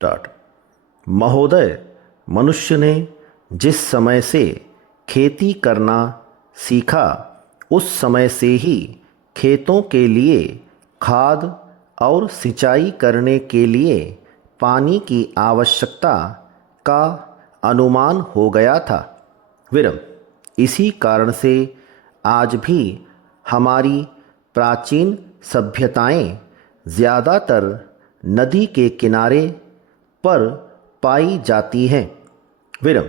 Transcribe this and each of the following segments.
Start. महोदय, मनुष्य ने जिस समय से खेती करना सीखा उस समय से ही खेतों के लिए खाद और सिंचाई करने के लिए पानी की आवश्यकता का अनुमान हो गया था। विरम इसी कारण से आज भी हमारी प्राचीन सभ्यताएं ज़्यादातर नदी के किनारे पर पाई जाती हैं। विरम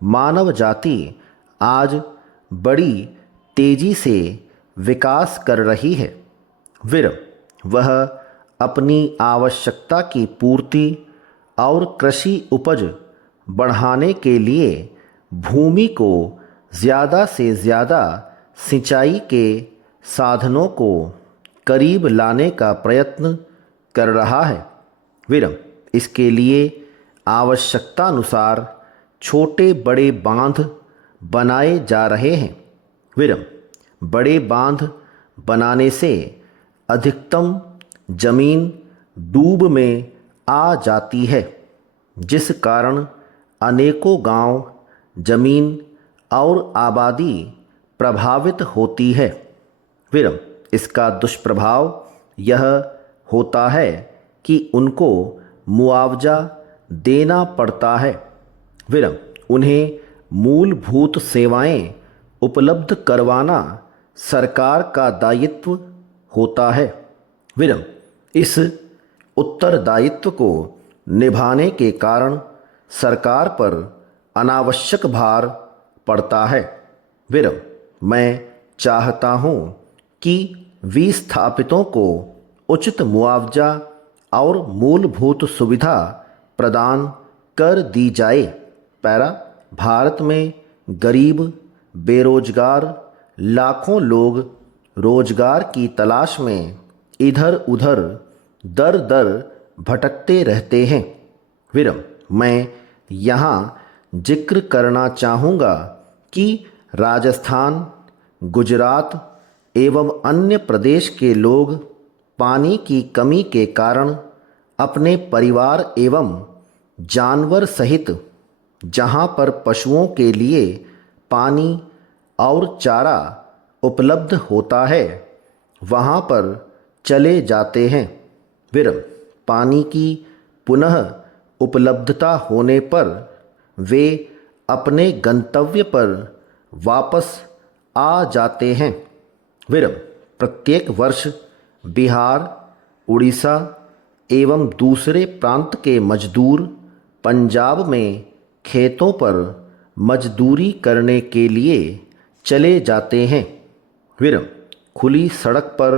मानव जाति आज बड़ी तेजी से विकास कर रही है। विरम वह अपनी आवश्यकता की पूर्ति और कृषि उपज बढ़ाने के लिए भूमि को ज़्यादा से ज़्यादा सिंचाई के साधनों को करीब लाने का प्रयत्न कर रहा है। विरम इसके लिए आवश्यकतानुसार छोटे बड़े बांध बनाए जा रहे हैं। विरम बड़े बांध बनाने से अधिकतम जमीन डूब में आ जाती है, जिस कारण अनेकों गांव, जमीन और आबादी प्रभावित होती है। विरम इसका दुष्प्रभाव यह होता है कि उनको मुआवजा देना पड़ता है। विरम उन्हें मूलभूत सेवाएं उपलब्ध करवाना सरकार का दायित्व होता है। विरम इस उत्तरदायित्व को निभाने के कारण सरकार पर अनावश्यक भार पड़ता है। विरम मैं चाहता हूँ कि विस्थापितों को उचित मुआवजा और मूलभूत सुविधा प्रदान कर दी जाए। पैरा भारत में गरीब, बेरोजगार लाखों लोग रोजगार की तलाश में इधर उधर दर दर भटकते रहते हैं। विरम मैं यहाँ जिक्र करना चाहूँगा कि राजस्थान, गुजरात एवं अन्य प्रदेश के लोग पानी की कमी के कारण अपने परिवार एवं जानवर सहित जहाँ पर पशुओं के लिए पानी और चारा उपलब्ध होता है वहाँ पर चले जाते हैं। विरम पानी की पुनः उपलब्धता होने पर वे अपने गंतव्य पर वापस आ जाते हैं। विरम प्रत्येक वर्ष बिहार, उड़ीसा एवं दूसरे प्रांत के मजदूर पंजाब में खेतों पर मजदूरी करने के लिए चले जाते हैं। विरम खुली सड़क पर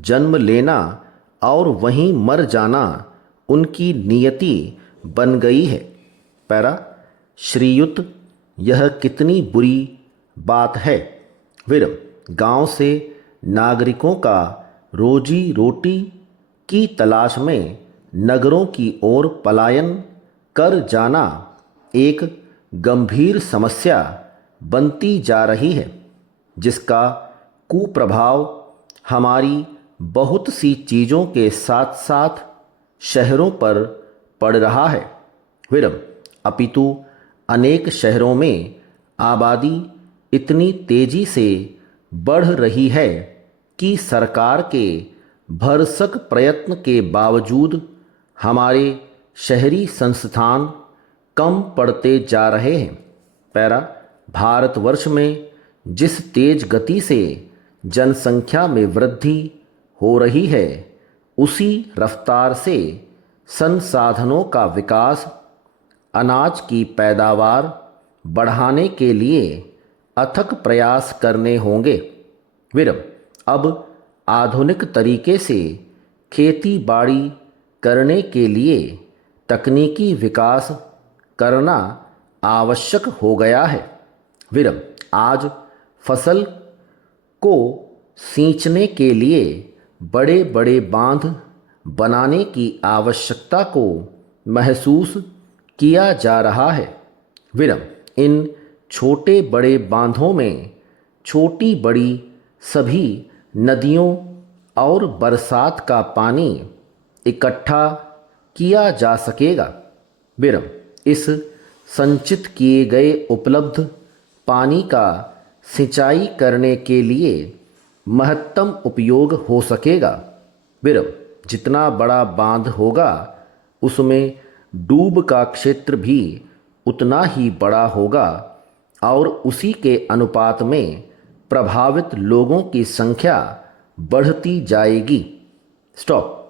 जन्म लेना और वहीं मर जाना उनकी नियति बन गई है। पैरा श्रीयुत यह कितनी बुरी बात है। विरम गांव से नागरिकों का रोजी रोटी की तलाश में नगरों की ओर पलायन कर जाना एक गंभीर समस्या बनती जा रही है, जिसका कुप्रभाव हमारी बहुत सी चीज़ों के साथ साथ शहरों पर पड़ रहा है। विरम अपितु अनेक शहरों में आबादी इतनी तेजी से बढ़ रही है कि सरकार के भरसक प्रयत्न के बावजूद हमारे शहरी संस्थान कम पड़ते जा रहे हैं। पैरा भारतवर्ष में जिस तेज गति से जनसंख्या में वृद्धि हो रही है उसी रफ्तार से संसाधनों का विकास, अनाज की पैदावार बढ़ाने के लिए अथक प्रयास करने होंगे। विरम अब आधुनिक तरीके से खेती बाड़ी करने के लिए तकनीकी विकास करना आवश्यक हो गया है। विरम आज फसल को सींचने के लिए बड़े बड़े बांध बनाने की आवश्यकता को महसूस किया जा रहा है। विरम इन छोटे बड़े बांधों में छोटी बड़ी सभी नदियों और बरसात का पानी इकट्ठा किया जा सकेगा। विरम, इस संचित किए गए उपलब्ध पानी का सिंचाई करने के लिए महत्तम उपयोग हो सकेगा। विरम, जितना बड़ा बांध होगा उसमें डूब का क्षेत्र भी उतना ही बड़ा होगा और उसी के अनुपात में प्रभावित लोगों की संख्या बढ़ती जाएगी। स्टॉप।